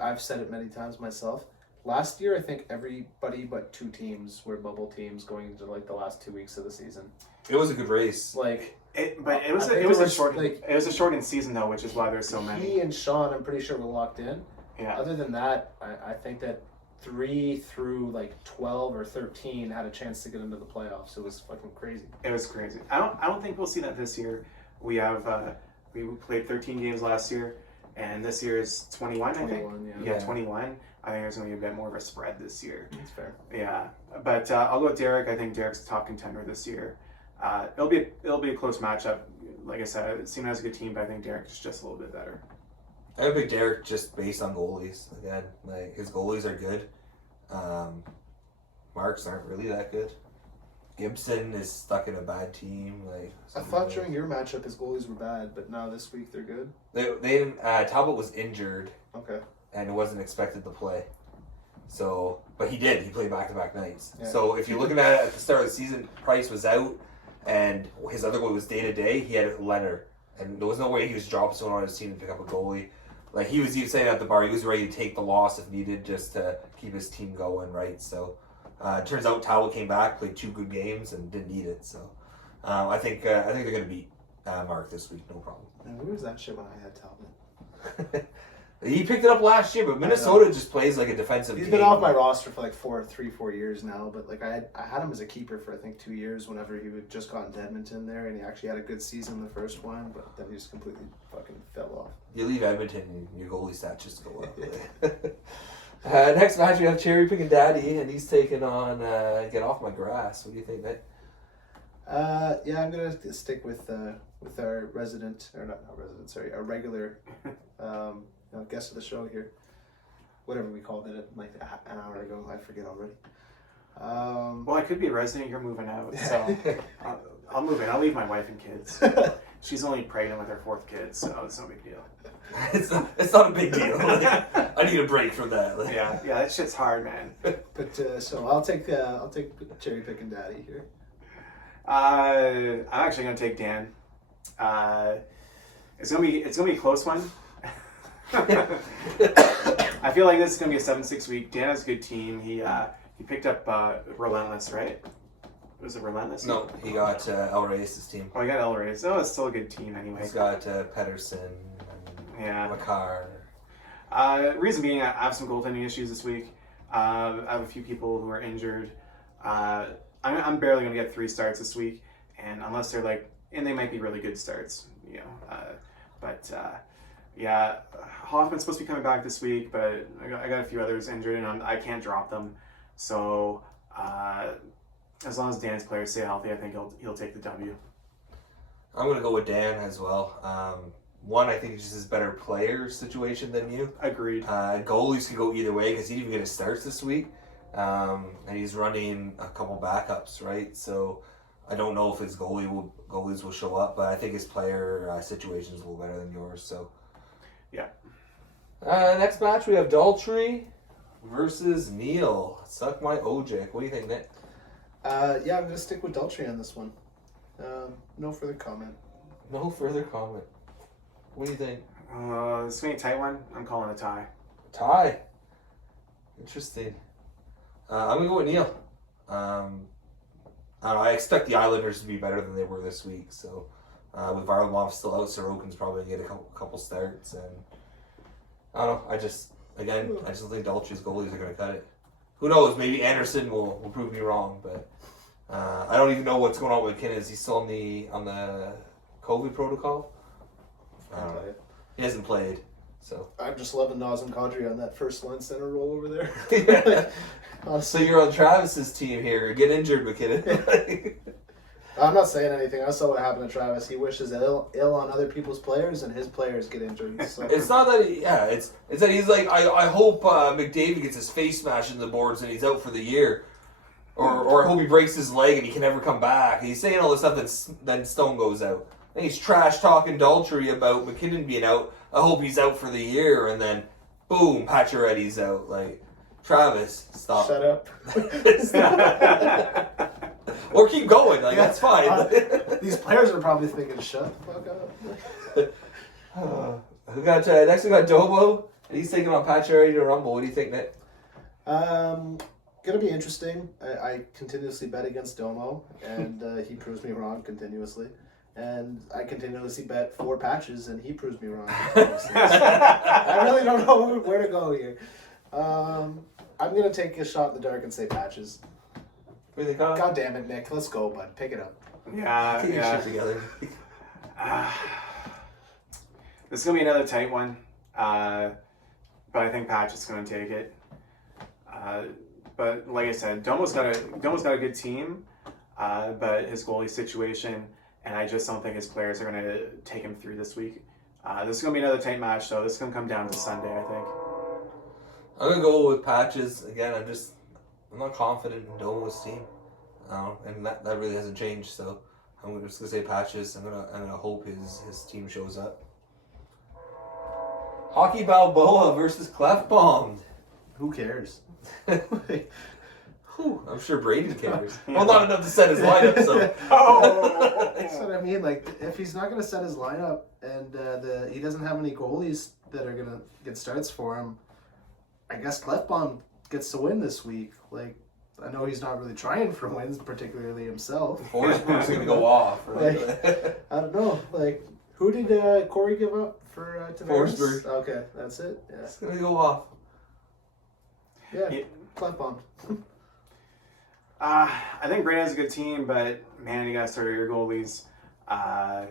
I've said it many times myself. last year, I think everybody but 2 teams were bubble teams going into like the last 2 weeks of the season. It was a good race. Like, It I was think a short like, it was a shortened season though, which is why there's so he many. and Sean, I'm pretty sure were locked in. Yeah. Other than that, I think that 3 through like 12 or 13 had a chance to get into the playoffs. It was fucking crazy. It was crazy. I don't think we'll see that this year. We have we played 13 games last year, and this year is 21. I think. 21, Yeah, 21. I think there's going to be a bit more of a spread this year. That's fair. Yeah, but I'll go with Derek. I think Derek's a top contender this year. It'll be a close matchup. Like I said, Seaman has a good team, but I think Derek's just a little bit better. I would pick Derek just based on goalies. Again, like his goalies are good. Marks aren't really that good. Gibson is stuck in a bad team. Like I thought during your matchup his goalies were bad, but now this week they're good. they Talbot was injured Okay. and wasn't expected to play. So, but he did. He played back-to-back nights. Yeah. So if you're looking at it at the start of the season, Price was out, and his other goalie was day-to-day. He had Leonard, and there was no way he was dropping someone on his team to pick up a goalie. Like he was even saying at the bar, he was ready to take the loss if needed, just to keep his team going, right? So, it turns out Talbot came back, played 2 good games, and didn't need it. So, I think they're going to beat Mark this week, no problem. And where was that shit when I had Talbot? He picked it up last year, but Minnesota just plays like a defensive He's team. been off my roster for like 4 years now, but like I had him as a keeper for I think 2 years whenever he had just gotten to Edmonton there, and he actually had a good season the first one, but then he just completely fucking fell off. You leave Edmonton and your goalie stats just go up. Next match we have Cherry Picking Daddy, and he's taking on Get Off My Grass. What do you think, Nick? Yeah, I'm gonna stick with our resident, or not resident, sorry, our regular guest of the show here, whatever we called it like an hour ago. I forget already. Well, I could be a resident. You're moving out, so I'll move in. I'll leave my wife and kids. She's only pregnant with her 4th kid, so it's no big deal. It's not a big deal. Like, I need a break from that. Like. Yeah, that shit's hard, man. But so I'll take Cherry Picking Daddy here. I'm actually gonna take Dan. It's gonna be a close one. I feel like this is gonna be a 7-6 week. Dan has a good team. He picked up Relentless, right? Was it Relentless? No, he got El Reyes' team. Oh, he got El Reyes. Oh, it's still a good team anyway. He's got Pedersen and Yeah. Makar. Reason being, I have some goaltending issues this week. I have a few people who are injured. I'm barely gonna get 3 starts this week, and unless they're like, and they might be really good starts, you know. Yeah, Hoffman's supposed to be coming back this week, but I got a few others injured, and I can't drop them. So as long as Dan's players stay healthy, I think he'll take the W. I'm gonna go with Dan as well. One, I think he's just a better player situation than you. Agreed. Goalies can go either way because he didn't even get his starts this week, and he's running a couple backups, right? So I don't know if his goalies will show up, but I think his player situation is a little better than yours. So yeah. Next match we have Daltrey versus Neil. Suck my OJ. What do you think, Nick? Yeah, I'm gonna stick with Daltrey on this one. No further comment. No further comment. What do you think? This is gonna be a tight one. I'm calling a tie. Tie. Interesting. I'm gonna go with Neil. I don't know, I expect the Islanders to be better than they were this week. So with Varlamov still out, Sorokin's probably gonna get a couple starts, and I don't know. I just don't think Daltrey's goalies are gonna cut it. Who knows? Maybe Anderson will prove me wrong, but I don't even know what's going on with McKinnon. Is he still on the COVID protocol? He hasn't played, so. I'm just loving Nazem Kadri on that first line center role over there. Yeah. So you're on Travis's team here. Get injured, McKinnon. I'm not saying anything. I saw what happened to Travis. He wishes ill on other people's players, and his players get injured. So. It's not that. It's that he's like, I hope McDavid gets his face smashed in the boards and he's out for the year, or I hope he breaks his leg and he can never come back. He's saying all this stuff, then Stone goes out. And he's trash talking Daltrey about McKinnon being out. I hope he's out for the year, and then boom, Pacioretty's out. Like, Travis, stop. Shut up. Or keep going. Like, that's fine. These players are probably thinking, shut the fuck up. Next we got Dobo, and he's taking on Pacioretty to Rumble. What do you think, Nick? Gonna be interesting. I continuously bet against Domo, and he proves me wrong continuously. And I continuously bet 4 patches, and he proves me wrong continuously. I really don't know where to go here. I'm gonna take a shot in the dark and say patches. Really, Kyle? God damn it, Nick. Let's go, bud. Pick it up. Yeah, Get your yeah. shit together. This is gonna be another tight one, but I think Patch is gonna take it. But like I said, Domo's got a good team, but his goalie situation, and I just don't think his players are gonna take him through this week. This is gonna be another tight match, though. This is gonna come down to Sunday, I think. I'm gonna go with patches again. I'm not confident in Domo's team, and that really hasn't changed. So I'm just gonna say patches. I'm gonna hope his team shows up. Hockey Balboa versus Clef Bombed. Who cares? Whew, I'm sure Braden cares. Well, not enough to set his lineup. So That's what I mean. Like, if he's not gonna set his lineup and he doesn't have any goalies that are gonna get starts for him, I guess Clefbaum gets to win this week. Like, I know he's not really trying for wins, particularly himself. Forsberg's gonna go off. Right? I don't know. Like, who did Corey give up for Tavares? Forsberg. Okay, that's it. Yeah, It's gonna go off. yeah. Clefbaum. I think Braden has a good team, but man, you gotta start your goalies, and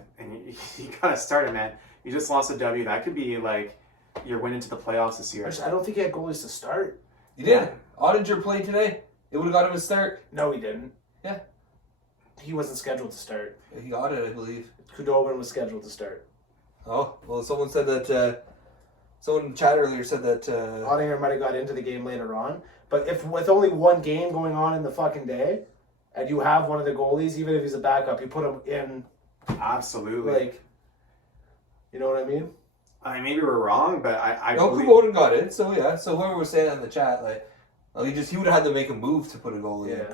you gotta start it, man. You just lost a W. That could be like your win into the playoffs this year. I don't think he had goalies to start. You did. Ottinger played today. It would have got him a start. No, he didn't. Yeah. He wasn't scheduled to start. He got it, I believe. Khudobin was scheduled to start. Oh, well, someone said that, someone in the chat earlier said that, Ottinger might have got into the game later on. But if with only one game going on in the fucking day, and you have one of the goalies, even if he's a backup, you put him in, Absolutely. like, you know what I mean? I mean, maybe we're wrong, but I no, believe... Kubota got it, so yeah. So whoever was saying that in the chat, like, well, he would have had to make a move to put a goal in. Yeah.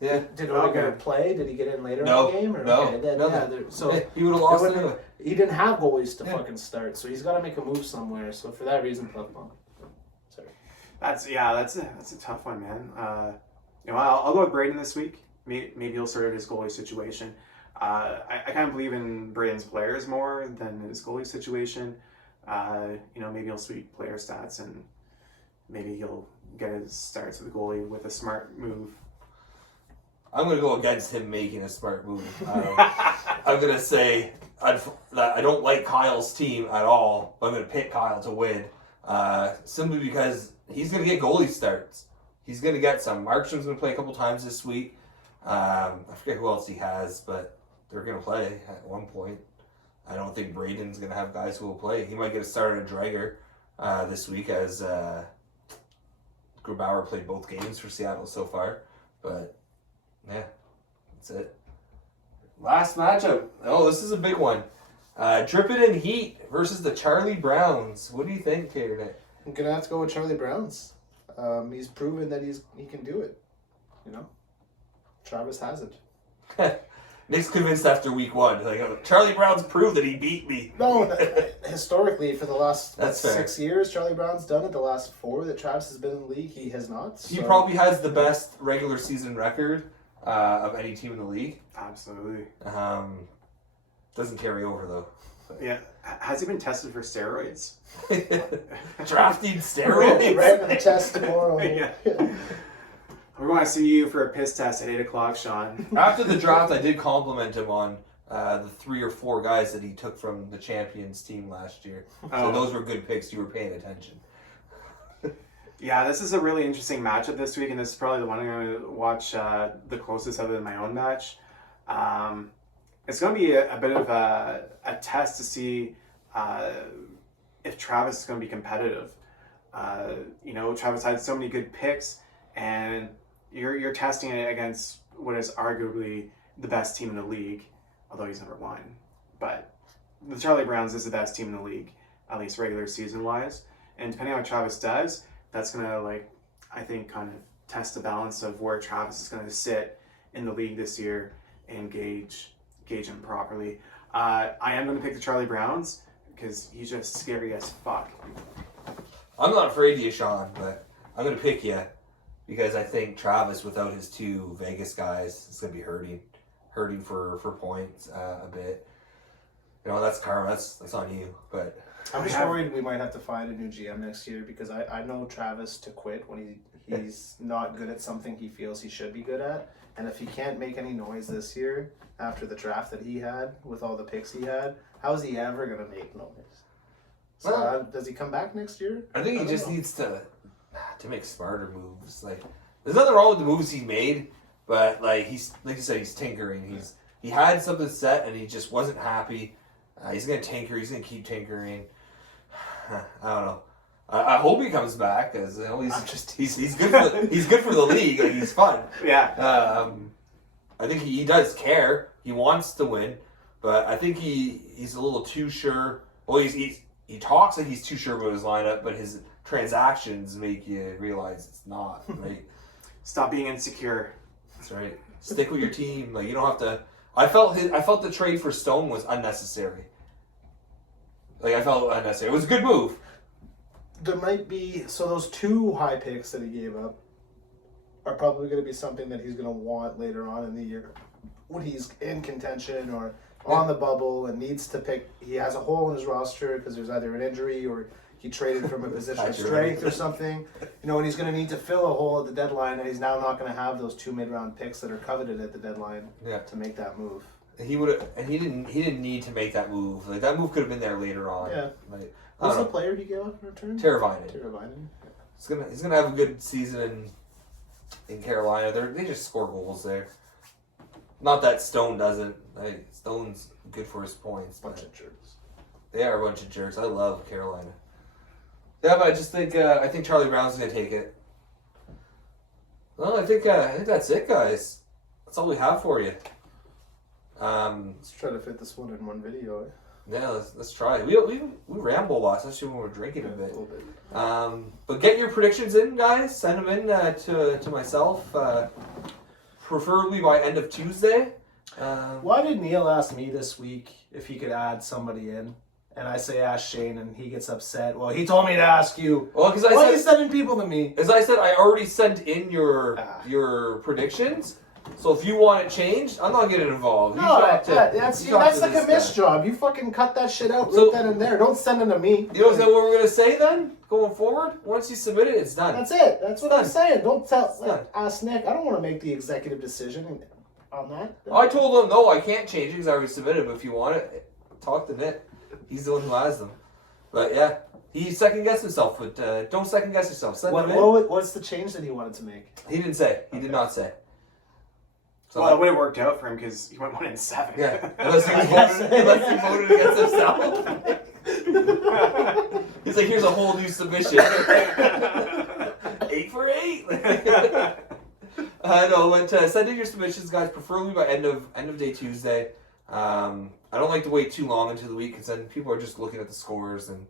Yeah. Did Odegaard play? Did he get in later No. in the game? Or? No. Okay, then, Nothing. yeah, so Yeah, he would have lost it wouldn't- anyway. he didn't have goalies to Yeah. fucking start, so he's got to make a move somewhere. So for that reason, Clefbaum. Sorry. That's a tough one, man. I'll go with Braden this week. Maybe he'll sort of his goalie situation. I kind of believe in Braden's players more than his goalie situation. Maybe he'll sweep player stats and maybe he'll get his starts with the goalie with a smart move. I'm going to go against him making a smart move. I'm going to say I don't like Kyle's team at all, but I'm going to pick Kyle to win. Simply because he's going to get goalie starts. He's going to get some. Markstrom's going to play a couple times this week. I forget who else he has, but they're going to play at one point. I don't think Braden's going to have guys who will play. He might get a start at Drager this week as Grubauer played both games for Seattle so far. But, yeah, that's it. Last matchup. Oh, this is a big one. Drippin' and Heat versus the Charlie Browns. What do you think here, Nick? I'm gonna have to go with Charlie Browns. He's proven that he can do it. You know, Travis hasn't. Nick's convinced after week 1. Like, Charlie Brown's proved that he beat me. No, historically for the last That's fair. 6 years, Charlie Brown's done it. The last 4 that Travis has been in the league, he has not. He so- probably has the best regular season record of any team in the league. Absolutely. Doesn't carry over though. Yeah. Has he been tested for steroids? Drafting steroids. Right on the test tomorrow. Yeah. We want to see you for a piss test at 8 o'clock, Sean. After the draft, I did compliment him on the 3 or 4 guys that he took from the Champions team last year. So Oh. those were good picks. You were paying attention. Yeah, this is a really interesting matchup this week, and this is probably the one I'm going to watch the closest other than my own match. It's going to be a bit of a test to see if Travis is going to be competitive. Travis had so many good picks, and you're testing it against what is arguably the best team in the league, although he's never won. But the Charlie Browns is the best team in the league, at least regular season wise. And depending on what Travis does, that's gonna I think kind of test the balance of where Travis is gonna sit in the league this year and gauge him properly. I am gonna pick the Charlie Browns because he's just scary as fuck. I'm not afraid of you, Sean, but I'm gonna pick you because I think Travis, without his two Vegas guys, is gonna be hurting for points a bit. You know, that's karma. That's on you. But I'm just worried we might have to find a new GM next year because I know Travis to quit when he's not good at something he feels he should be good at. And if he can't make any noise this year after the draft that he had with all the picks he had, how is he ever going to make noise? So Well, does he come back next year? I think he don't just know. needs to make smarter moves. Like, there's nothing wrong with the moves he made, but like he's like you said, he's tinkering. He had something set and he just wasn't happy. He's gonna tinker. He's gonna keep tinkering. I don't know. I hope he comes back because you know, he's good for he's good for the league. Like, he's fun. Yeah. I think he does care. He wants to win, but I think he's a little too sure. Well, he talks like he's too sure about his lineup, but his transactions make you realize it's not right. Stop being insecure. That's right. Stick with your team. Like, you don't have to. I felt the trade for Stone was unnecessary. Like, I felt unnecessary. It was a good move. There might be those two high picks that he gave up are probably going to be something that he's going to want later on in the year when he's in contention or on the bubble and needs to pick. He has a hole in his roster because there's either an injury or he traded from a position of strength or something. You know, and he's going to need to fill a hole at the deadline, and he's now not going to have those 2 mid-round picks that are coveted at the deadline to make that move. He would, and he didn't need to make that move. Like, that move could have been there later on. Yeah. Like, What's the player he gave up in return? Teravainen. Yeah. He's gonna have a good season in Carolina. They just score goals there. Not that Stone doesn't. Like, Stone's good for his points. Bunch of jerks. They are a bunch of jerks. I love Carolina. Yeah, but I just think Charlie Brown's gonna take it. Well, I think that's it, guys. That's all we have for you. Let's try to fit this one in one video. Yeah, let's try. We ramble a lot, especially when we're drinking a bit. A little bit. But get your predictions in, guys. Send them in to myself, preferably by end of Tuesday. Why did Neil ask me this week if he could add somebody in? And I say ask Shane, and he gets upset. Well, he told me to ask you. Well, because Why are you sending people to me? as I said, I already sent in your predictions. So if you want it changed, I'm not getting involved. No, that's like a miss job. You fucking cut that shit out right then and there. Don't send it to me. You know what we're gonna say then? Going forward, once you submit it, it's done. That's it. That's what I'm saying. Don't ask Nick. I don't want to make the executive decision on that. I told him no, I can't change it because I already submitted. But if you want it, talk to Nick. He's the one who has them. But yeah, he second guessed himself. But don't second guess yourself. Send them in. What's the change that he wanted to make? He didn't say. He did not say. So Well, it would have worked out for him because he went 1-7. yeah, unless he voted against himself. He's like, here's a whole new submission. 8 for 8. I know, but send in your submissions, guys, preferably by end of day Tuesday. I don't like to wait too long into the week because then people are just looking at the scores and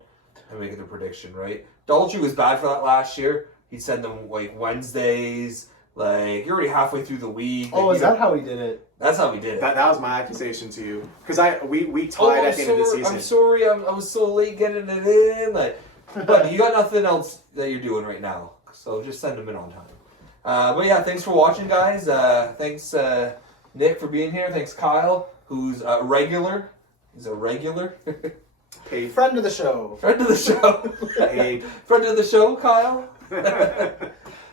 making their prediction, right? Daltrey was bad for that last year. He'd send them like Wednesdays. Like, you're already halfway through the week. Oh, like, is that how he did it? That's how we did it. That was my accusation to you because we tied at the end of the season. I'm sorry. I was so late getting it in. Like, but you got nothing else that you're doing right now, so just send them in on time. But yeah, thanks for watching, guys. Thanks Nick for being here. Thanks Kyle, who's a regular. He's a regular. Paid. Friend of the show. Friend of the show. Paid. Friend of the show, Kyle.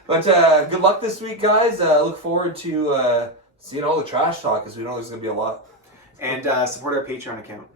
But good luck this week, guys. Look forward to seeing all the trash talk because we know there's going to be a lot. And support our Patreon account.